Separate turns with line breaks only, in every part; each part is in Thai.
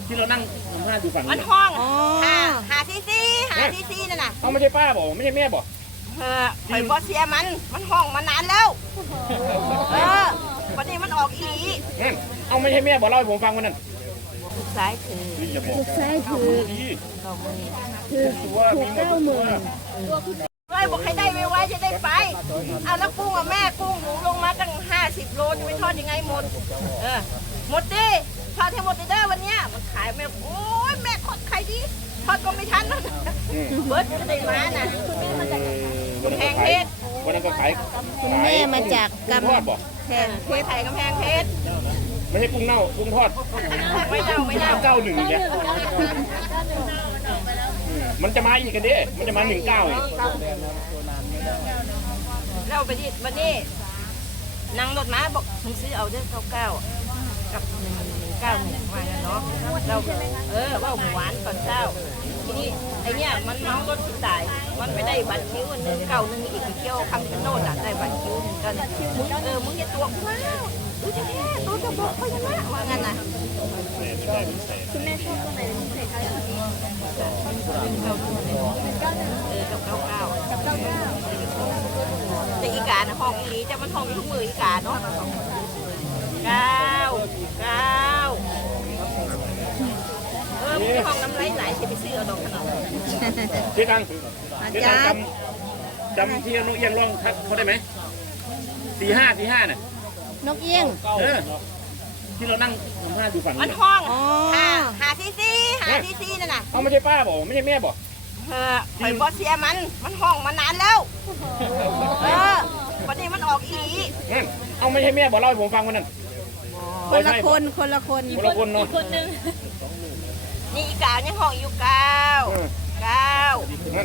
ที่เรานั่งสัมภาษณ์อยู่ฝั่ง
มั
นี้
นห้องหาที่ซี่นั่นน่ะ
เอาไม่ใช่ป้าบอกไม่ใช่แม่บอก
ข่อยบอเสียมันห้องมานานแล้ววันนี้มันออกอี
นั่นเอาไม่ใช่แม่บอกเล่าให้ผมฟังวันนั้น
ลูกซ้ายคือ
อย่าบอก
ลูกชายถือถูก90,000
เลยบอกให้ได้ไวๆจะได้ไปเอาแล้วกุ้งแม่กุ้งหนูลงมาตั้ง50 โลจะไปทอดยังไงหมดหมดดิทอดให้หมดเด้อวันนี้มันขายแม่โอ้ยแม่ทอดใครดีทอดก็ไม่ทันนะเบิร์ดจะได้มาน่ะคุณแม่มาจากกำแพงเพชร
วันนั้นก็ขาย
คุณแม่มาจากกำ
ทอดบอก
แพงเพชรไทยกำแพงเพชร
ไม่ใช่กุ้งเน่ากุ้งทอด
ไม่เน่า
91เนี่ยมันจะมาอีกกันดิมันจะมา19อีก
เราไปที่วันนี้นั่งรถม้าบอกมึงซื้อเอาเด้อ99กับ191มาเนาะเราว่าหวานก่อนเช้าทีนี้ไอเนี้ยมันน้องรถที่ตายมันไม่ได้บัตรคิว191อีกเที่ยวคำชะโนดได้บัตรคิวกันมึงอย่าตัวว้าวดูจะแค่ตัวจะบอกเขาจะนะว่างั้นนะคุณแม่ชอบตัวไหนเป็นพิเศษคะกับ99แต่อีกาห้องอีนี้จะมันห้องทุกมืออีกาเนาะ9มีห้องน้ำไหลจะไปซื้อเอาดอกขนม
ที่ตังจำที่นกเอี้ยงร้องเขาได้ไหม45น่ะ
นกเอี้ยง
ที่เรานั่งสัมภาษณ์อยู่ฝั่งนี้
มันห้องหาที่ซี่นั่นน่ะ
เอาไม่ใช่ป้าบอกไม่ใช่แม่บอก
ข่อยบอเสียมันห้องมานานแล้ววันนี้มันออกอี
นั่นเอาไม่ใช่แม่บอกเล่าให้ผมฟังวันนั้น
คนละคน
เนาะ
นี่อีกาเนี่ยห้องอยู่9
นั่น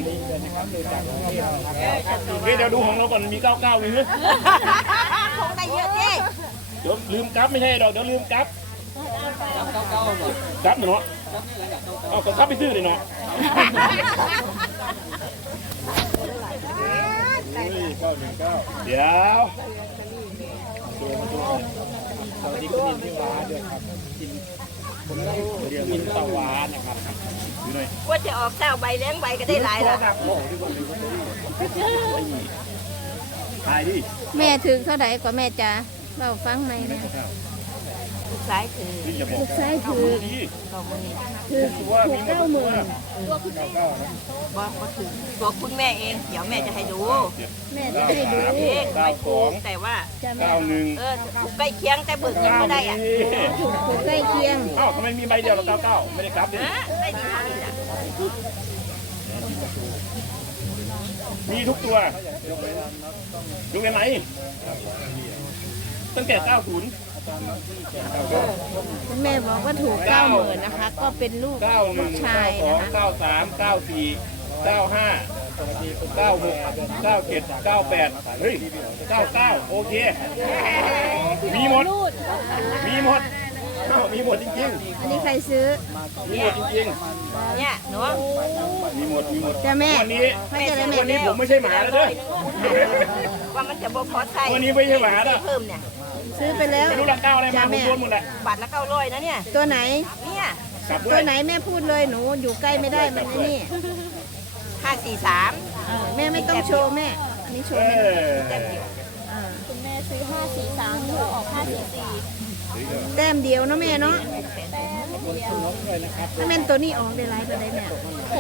เดี๋ยวดูของเราก่อนมี99เลยเนี่ย
คงได้เยอะดิ
เดี๋ยวลืมกับไม่ใช่ดอกเดี๋ยวลืมกับเนาะเอาก็กับไปซื้อเลยเนาะเดี๋ยวสวัสดีคุณมินที่ว้าด้วยครับเดี๋ยวมินตะวานะครับ
ว่าจะออกเจ้าใบเลี้ยงใบก็ได้หลายแล้ว
ทายดิ
แม่ถึงเท่าไหร่กว่าแม่จ๋าเราฟังไหมนะ
ลูกซ้ายถือ
ลูกชายถือถูก90,000
บอกมาถึงตัวคุณแม่เองเดี๋ยวแม่จะให้ดู
แม่จะให้ดู
ไม่ถูกแต่ว่า
91
ถูกใกล้เคียงแต่เบิกยังไม่ได้อ่ะ
ถูกใกล้เคียง
ทำไมมีใบเดียวเรา99ไม่ได้ครับดิ
ได้ดีเท่านี้แหละ
มีทุกตัวดูกันไหนตั้งแต่90
คุณแม่บอกว่าถูก90,000นะคะก็เป็นลูกชายนะคะ
93 94 95 96 97 98เฮ้ย99โอเคมีหมดมีหมดจริง
ๆอันนี้ใครซื้อ
มีหมดจริง
ๆเนี่ยหนู
มีหมด
จ้าแม่
วันนี้ผมไม่ใช่หมาแล้วเด้อ
ว่ามันจะบ่พอใส่
วันนี้ไม่ใช่หมาแล้ว
เพิ่มเนี่ย
ซื้อไปแล้ว
ไม่รู้ราคาอะไรมาผมโดนหมดแหละ
บาทละ900นะเนี่ย
ตัวไหน
เนี่ย
ตัวไหนแม่พูดเลยหนูอยู่ใกล้ไม่ได้มันนี่
543
แม่ไม่ต้องโชว์แม่อันนี้โชว์
คุณแม่ซื้อ543นี่ออก544
แต้มเดียวเนาะแม่เนาะถ้าแม่ตัวนี้ออกได้ไรไปได้แม่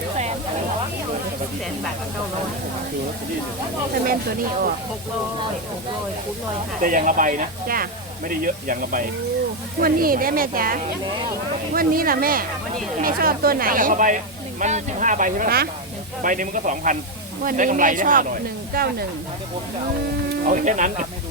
600,000 บาทกับ900
ถ้าแม่ตัวนี้ออก
600คูณ100
แต่อย่างละใบนะ
จ้า
ไม่ได้เยอะอย่างละใบ
วันนี้ได้แม่จ๋าวันนี้ล่ะแม่ชอบตัวไหน
อย่างละใบมัน15ใบใช่ไหมใบนึงมันก็ 2,000
วันนี้แม่ชอบ191
เอาแค่นั้น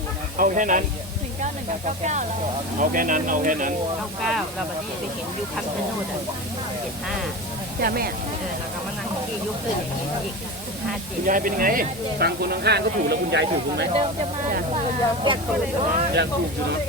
191กับ99แล้ว
เอาแค่นั้น
99เราบัดนี้ไปเห็นอยู่คำชะโนด75
จ้าแม่
แล้วก็มานั่งที่ยุคขึ้นอีก
คุณยายเป็นไงฟังคนข้างๆก็ถูกแล้วคุณยายถูกไหมยังถูกอยู่เนาะ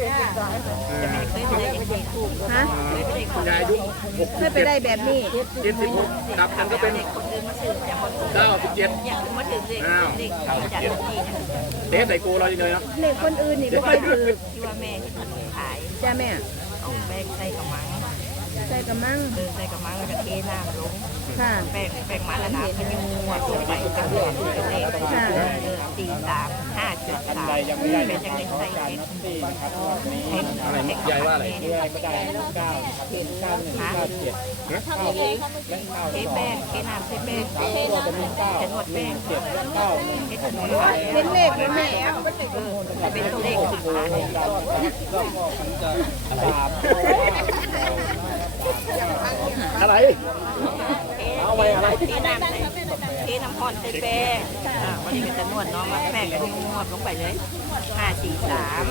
ฮะ
คุณยายยุค
ไม่ไปได้แบบนี้
76ครับมันก็เป็น97อ้าว97เทปใส่กูเราเลยเนาะ
เลขคนอื่นนี่ไม่ค่อยถือ
ที่ว่าแม่ขาย
จ้าแม่
เอาแบกใส่กระมัง
ใส่กระมัง
ใส่กระมังแล้วก็เทน้ำลง
ค่ะ
แป้งมันละนะมันยังงวดลงไปเป็นตัวเลข
ค่ะ
4 3 5 7 3เป็นจังได๋ใส่เห็ด
อะไรยายว่าอะไร
ฮะ
ทำยังไงคะเมื่อกี้
เทแป้งเทน้ำเทแป้งเทนวดแป้งเทขนม
เป็นเลขไหมแม่
จะเป็นตัวเลขขึ้นมา
อะไร
เอาไปอะไรเทน้ำเทน้ำพรใส่แป้งวันนี้ก็จะนวดน้องมาแป้งก็นวดลงไปเลย5 4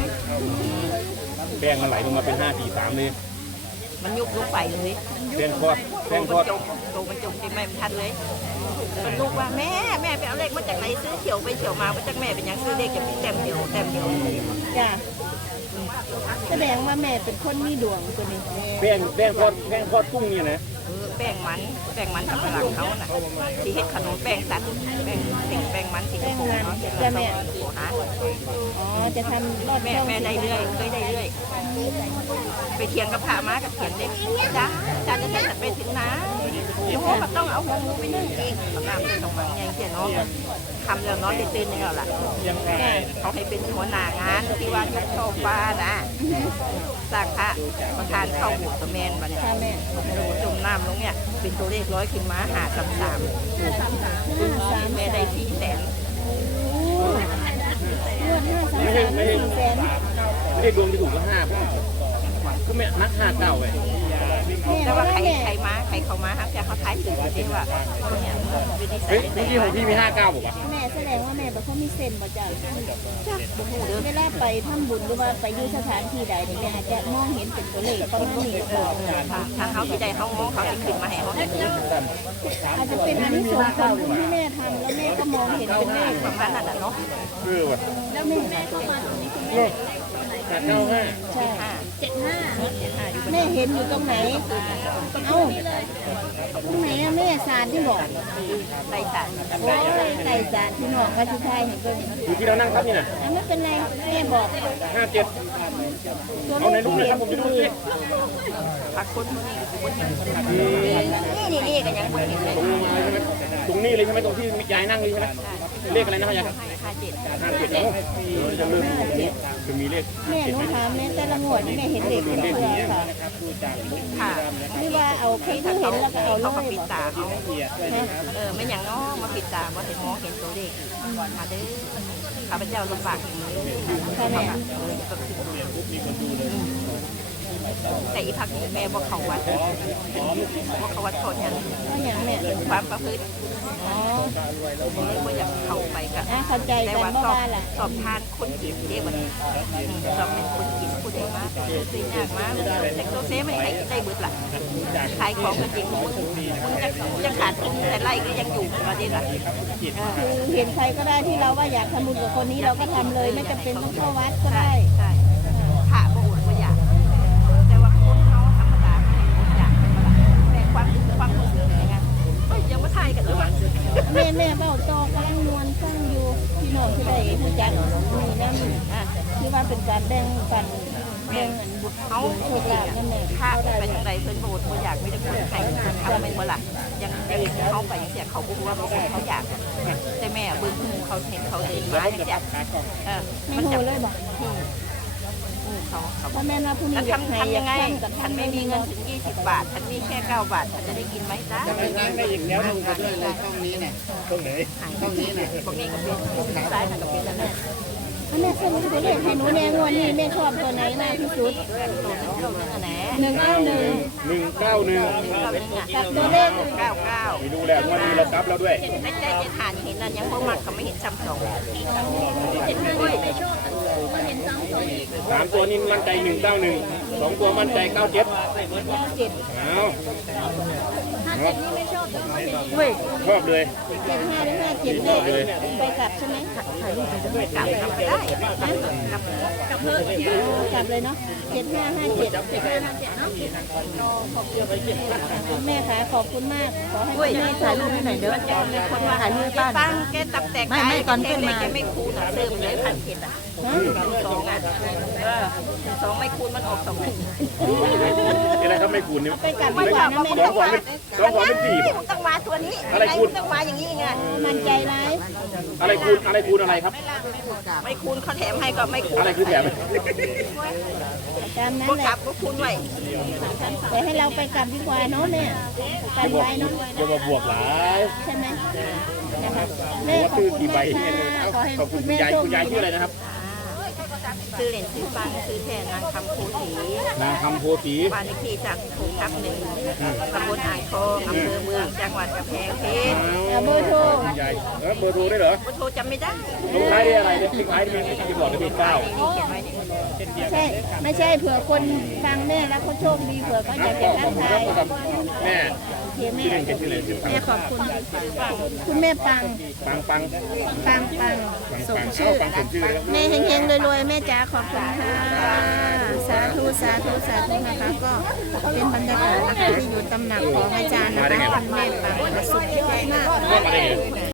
3
แป้งมันไหลลงมาเป็น5 4 3เลย
มันยุบลงไปเลย
แป้งทอดแป้งทอด
ตัวมันจมที่ไม่ทันเลยมันลูกว่าแม่ไปเอาเลขมาจากไหนซื้อเขียวไปเขียวมาว่าจากแม่เป็นยังซื้อเลขจะมีแต้มเดียว
จ้ะแสดงว่าแม่เป็นคนมีดวงตัวนี้
แป้งทอดกุ้งนี่นะ
แป้งมันกับพลังเขาน่ะที่เฮ็ดขนมแป้งสันแป้งสิ่งแป้งมันที่จะโผล่เนาะจะแม่ฮะ
อ๋อจะทำรอด
แม่ได้เรื่อยเคยได้เรื่อยไปเถียงกับพระมากับเถียงได้จ้าจะได้จัดไปถึงนะโอ้โหมันต้องเอาหัวหมูไปนึ่งเองตามที่ต้องมังไงเจ้าเนาะทำแล้วเนาะได้ตื่นนี่แล้วล่ะเขาให้เป็นหัวหน้างานที่ว่ายกโซฟานะสร้างพระประธานเข้าหัวตะแมนบัดนี้
ค่ะแม่
จมน้ำลงเนี่ยเป็นตัวเลข100ขึ้นมา533แม่ได้400,000
งวด5 3 3 4 แสน
ไม่ได้ดวงที่ถูกละ5ก็ไม่นัก5 9ไว้
แต่ว่าใครมาใครเขามาครับจะเขาทายตื่นที่ว่าเนี่ยเป็นนิสั
เฮ้
ย
ยเมื่อกี้ของพี่มี59บอกว่า
แม่แสดงว่าแม่เป็นคนมีเซนบ่จ้ะ
จ้ะบุหูเด้อ
เวลาไปทำบุญหรือว่าไปอยู่สถานที่ใดเนี่ยแม่อาจจะมองเห็นเป็นตัวเลขประมาณนี้บอก
ถ้าเขาที่ใดเขามองเขาจะขึ้นมาให้เขาเห็น
อาจจะเป็นอานิสงส์ของบุญที่แม่ทำแล้วแม่ก็มองเห็นเป็นเลข
ประมาณนั้นเนาะ
ว่ะ
แล้วแม่เข้ามาตรงนี้คุณแม่
895
ใช่
75
แม่เห็นอยู่ตรงไหน เอ้าตรงไหนอะแม่สารที่บอก
ได้สัตว์
โอ้ยไก่สารที่น้องก็ที่ไทยเห็นก็
อยู่ที่เรานั่งครับนี่นะ
อ่ะไม่เป็นไรแม่บอก
57
ตัว
เอาใน
เล
รู
ข
ปเลย
เห็
ครับ
น
ผมจะดู
คือ
สิ
พักคนนี้คือคนนี่กันยังคนเห็นเลย
ตรงนี้เลยใช่ไหมตรงที่ยายนั่งเลยใช่ไหมเลขอะไรนะยาย
57
57เนาะจะเริ่มตรงนี้จะมีเลข
แม่หนูถามแม่แต่ละงวดนี่แม่เห็นเด็กเป็นเพื่อค่ะ
ค่ะ
หรือว่าเอาแค่ที่เห็นแล้วก็เอาเล
เขาก็
ย
ปิด
บอก
ตาเขา
ฮะ
ไม่อย่างน้อมาปิดตาว่าเห็นมองเห็นตัวเลขมาเด้อข้าพเจ้าลำบากอย่างนี้
ค่ะแม่
แต่อีพักนี้แม่บอกเขาวัดบอกเขาวัดโทษอย่าง
ก็อย่างแม่
ความประพฤติ
อ๋อ
ว่าอยากเข้าไปกับ
เข้าใจ
แต่
กัน
ว่า
บ่
สอบ
ว่าล่ะ
สอบทานคนกินเด้วันนี้สอบเป็นคนกินผู้ใดมาซื้อยากมาแต่โซเซ่ไม่ให้ได้เบิดหลักขายของจริงมึงจะขาดทุนแต่ไล่ก็ยังอยู่ประเด็นหลัก
คือเห็นใครก็ได้ที่เราว่าอยากทำบุญกับคนนี้เราก็ทำเลยไม่จำเป็นต้องเข้าวัดก็ได้
ใช่ขาบ่อดบ่อยากแต่ว่าคนเขาธรรมดาเขาอยากแต่ความรู้สึกยังไงยังไม่ทายกันหรือวะ
แม่เบ้าตอกำลังนวลฟังอยู่พี่น้องที่ได้ผู้จัดนี่นั่นที่ว่าเป็นการแบ่งปันแบ่งอันบุตร
เขา
โชคลาภนั่นแหละ
ถ้าเป็นอย่างไรเพิ่นโบดบ่อยากไม่ได้คนไทยทำเป็นบ่ล่ะยังเขาไปยังเสียเขาบ่รู้ว่าเขาอยากแต่แม่เบิ่งเขาเห็นเขาเดินมาอย่างเงี้ย
ไม่
มัน
โห
จะ
เลยบอก
เขา
ถ้าแม่ว่าผู้
แล้
นี้
ว
อยากให้
ทำ
อ
ยั
ยาก
งไง
ทำกับ
ฉัน
ทำ
ไม่มีเงินถึง20 บาทฉันมีแค่9 บาทฉันจะได้กินไหมจ๊ะ
นั่งได้อีกแล้วลงไปด้วยเลยช่องนี้เนี่ย
ตรงไหน
ช่องนี้เนี่ย
พวกนี้ก็เป็นซ้ายกับเป็นนั่นแหละ
แม่สรุปตัวเลขให้หนูแน่งวดนี้แม่ชอบตัวไหนมากที่สุด
ตัวนึงเท่านั้นแหละ
191
191
กับตัวเลข
99
มีดูแล้ววันนี้เรากลับแล้วด้วย
ไม่ใช่จะทานเห็นนั่นยังพวกมันก็ไม่เห็นซ้ำสอง
3 ตัวนี้มั่นใจ191 2 ตัวมั่นใจ97เอา
เว้ย
ชอบเลย
75หรือ57เลขไปกลับใช่ไหม
กลับก็ได้กลับ
เลยเนาะ7557แม่ค่ะขอบคุณมากขอให้คุณแม่ถ่ายรูปให้หน่อยเด้อ
มีคนมาถ่ายรูปบ้านตั้งแกตับแตกไม่ตอนขึ้นมาแกไม่คูณอ่ะเติมเลย1,700อ่ะ2อ่ะ2ไม่คูณมันออก2
นี่อะไรครับไม่คูณนี่
ไปกลับดีกว่านะแม่
สองขวานเป็นสี่
นี่มึงต้องมาตัวนี้
อะไรคุณ
มึงต้องมาอย่างนี้ไง
มันใจร้าย
อะไรคูณอะไรครับ
ไม่คูณเขาแถมให้ก็ไม่คูณ
อะไรคือแถม
ตามนั้น
ก็
แห
กลั
ละ
บก็คูณไว้
แต่ให้เราไปกลับดีกว่าเนาะแม่กันไว้เนาะ
จะมาบวกหลาย
ใช่ไหมนะคะแม่ขอบคุณแม่ค่ะขอให้
ขอบคุ
คุณ ณแม่
ยาย
โชค
คุณยายชื่ออะไรนะครับ
ซื้อเหรียญซื้อฟังซื้อแทนนางคำคูสี
นางคำโพสี
บ้านเลขที่36/1ตำบลอ่างทองอำเภอเมืองจังหวัดกำแพงเพชร
เบอร์โทร
คุณยายเบอร์โทรได้เหรอ
โทรจำไม่ได้
ลงท้ายได้อะไรเนี่ยทิ้งท้ายมีที่บอกได้เป็นเก้า
นี่เขียนไว้เนี่ย
ใช่ไม่ใช่เผื่อคนฟังแม่แล้วเขาโชคดีเผื่อเขาอยากจะทักทาย
กับแม่
โอเคแม่
ชื่อเล่นกันชื่ออะไรชื่อ
แม่ขอบคุณคุณแม่ปัง
ปังปัง
ปังปังสมชื่อ
ปังสมชื่อเลย
แม่เฮงๆรวยๆแม่จ๋าขอบคุณค่ะสาธุสาธุสาธุนะคะก็เป็นบรรยากาศนะคะที่อยู่ตำหนักของอาจารย์นะคะคุณแม่ปังสุดยอดมาก
มาได้ไง